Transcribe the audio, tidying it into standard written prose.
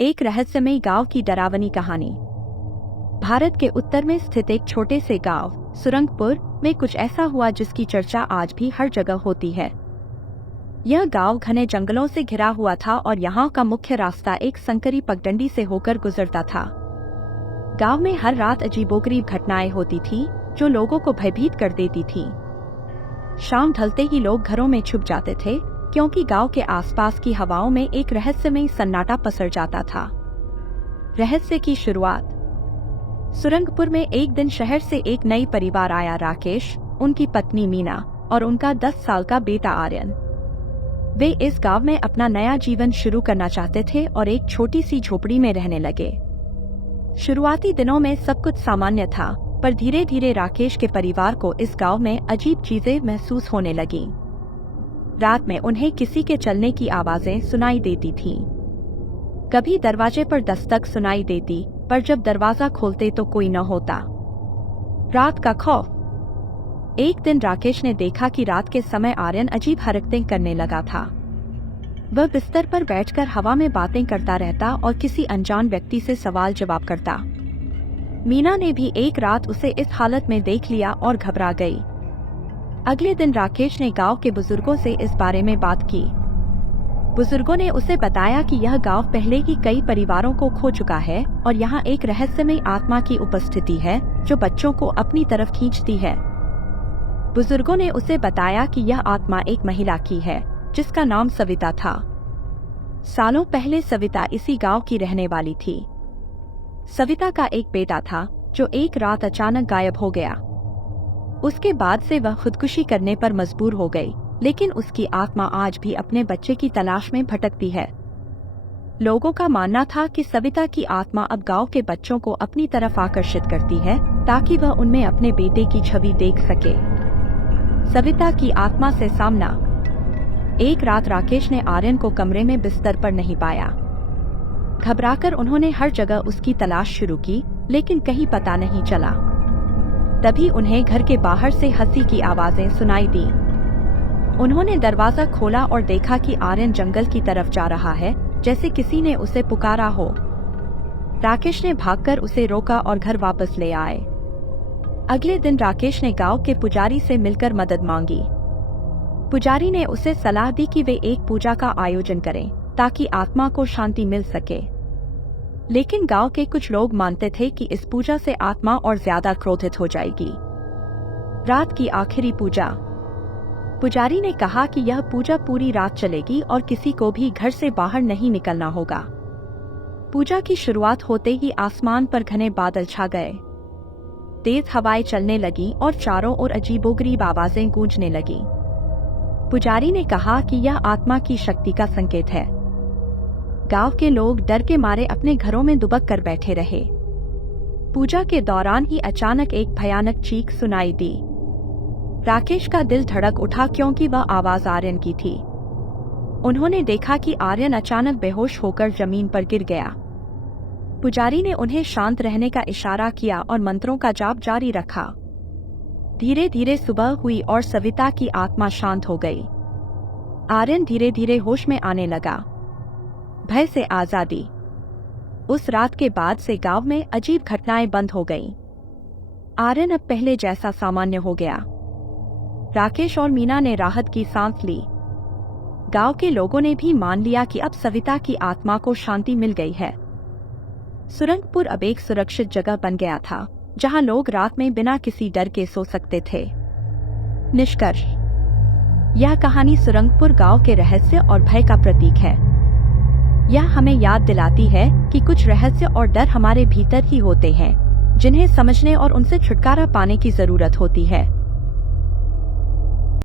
एक रहस्यमयी गांव की डरावनी कहानी। भारत के उत्तर में स्थित एक छोटे से गांव सुरंगपुर में कुछ ऐसा हुआ जिसकी चर्चा आज भी हर जगह होती है। यह गांव घने जंगलों से घिरा हुआ था और यहाँ का मुख्य रास्ता एक संकरी पगडंडी से होकर गुजरता था। गांव में हर रात अजीबोगरीब घटनाएं होती थी जो लोगों को भयभीत कर देती थी। शाम ढलते ही लोग घरों में छुप जाते थे क्योंकि गांव के आसपास की हवाओं में एक रहस्यमयी सन्नाटा पसर जाता था। रहस्य की शुरुआत। सुरंगपुर में एक दिन शहर से एक नई परिवार आया। राकेश, उनकी पत्नी मीना और उनका 10 साल का बेटा आर्यन। वे इस गांव में अपना नया जीवन शुरू करना चाहते थे और एक छोटी सी झोपड़ी में रहने लगे। शुरुआती दिनों में सब कुछ सामान्य था, पर धीरे धीरे राकेश के परिवार को इस गांव में अजीब चीजें महसूस होने लगीं। रात में उन्हें किसी के चलने की आवाजें सुनाई देती थीं। कभी दरवाजे पर दस्तक सुनाई देती, पर जब दरवाजा खोलते तो कोई न होता। रात का खौफ। एक दिन राकेश ने देखा कि रात के समय आर्यन अजीब हरकतें करने लगा था। वह बिस्तर पर बैठकर हवा में बातें करता रहता और किसी अनजान व्यक्ति से सवाल जवाब करता। मीना ने भी एक रात उसे इस हालत में देख लिया और घबरा गई। अगले दिन राकेश ने गांव के बुजुर्गों से इस बारे में बात की। बुजुर्गों ने उसे बताया कि यह गांव पहले ही कई परिवारों को खो चुका है और यहाँ एक रहस्यमयी आत्मा की उपस्थिति है जो बच्चों को अपनी तरफ खींचती है। बुजुर्गों ने उसे बताया कि यह आत्मा एक महिला की है जिसका नाम सविता था। सालों पहले सविता इसी गांव की रहने वाली थी। सविता का एक बेटा था जो एक रात अचानक गायब हो गया। उसके बाद से वह खुदकुशी करने पर मजबूर हो गई, लेकिन उसकी आत्मा आज भी अपने बच्चे की तलाश में भटकती है। लोगों का मानना था कि सविता की आत्मा अब गांव के बच्चों को अपनी तरफ आकर्षित करती है ताकि वह उनमें अपने बेटे की छवि देख सके। सविता की आत्मा से सामना। एक रात राकेश ने आर्यन को कमरे में बिस्तर पर नहीं पाया। घबराकर उन्होंने हर जगह उसकी तलाश शुरू की, लेकिन कहीं पता नहीं चला। तभी उन्हें घर के बाहर से हंसी की आवाजें सुनाई दी। उन्होंने दरवाजा खोला और देखा कि आर्यन जंगल की तरफ जा रहा है, जैसे किसी ने उसे पुकारा हो। राकेश ने भागकर उसे रोका और घर वापस ले आए। अगले दिन राकेश ने गांव के पुजारी से मिलकर मदद मांगी। पुजारी ने उसे सलाह दी कि वे एक पूजा का आयोजन करें ताकि आत्मा को शांति मिल सके। लेकिन गांव के कुछ लोग मानते थे कि इस पूजा से आत्मा और ज्यादा क्रोधित हो जाएगी। रात की आखिरी पूजा। पुजारी ने कहा कि यह पूजा पूरी रात चलेगी और किसी को भी घर से बाहर नहीं निकलना होगा। पूजा की शुरुआत होते ही आसमान पर घने बादल छा गए। तेज हवाएं चलने लगी और चारों ओर अजीबोगरीब आवाजें गूंजने लगी। पुजारी ने कहा कि यह आत्मा की शक्ति का संकेत है। गांव के लोग डर के मारे अपने घरों में दुबक कर बैठे रहे। पूजा के दौरान ही अचानक एक भयानक चीख सुनाई दी। राकेश का दिल धड़क उठा क्योंकि वह आवाज आर्यन की थी। उन्होंने देखा कि आर्यन अचानक बेहोश होकर जमीन पर गिर गया। पुजारी ने उन्हें शांत रहने का इशारा किया और मंत्रों का जाप जारी रखा। धीरे धीरे सुबह हुई और सविता की आत्मा शांत हो गई। आर्यन धीरे धीरे होश में आने लगा। भय से आजादी। उस रात के बाद से गांव में अजीब घटनाएं बंद हो गईं। आर्यन अब पहले जैसा सामान्य हो गया। राकेश और मीना ने राहत की सांस ली। गांव के लोगों ने भी मान लिया कि अब सविता की आत्मा को शांति मिल गई है। सुरंगपुर अब एक सुरक्षित जगह बन गया था जहां लोग रात में बिना किसी डर के सो सकते थे। निष्कर्ष। यह कहानी सुरंगपुर गांव के रहस्य और भय का प्रतीक है। यह हमें याद दिलाती है कि कुछ रहस्य और डर हमारे भीतर ही होते हैं, जिन्हें समझने और उनसे छुटकारा पाने की जरूरत होती है।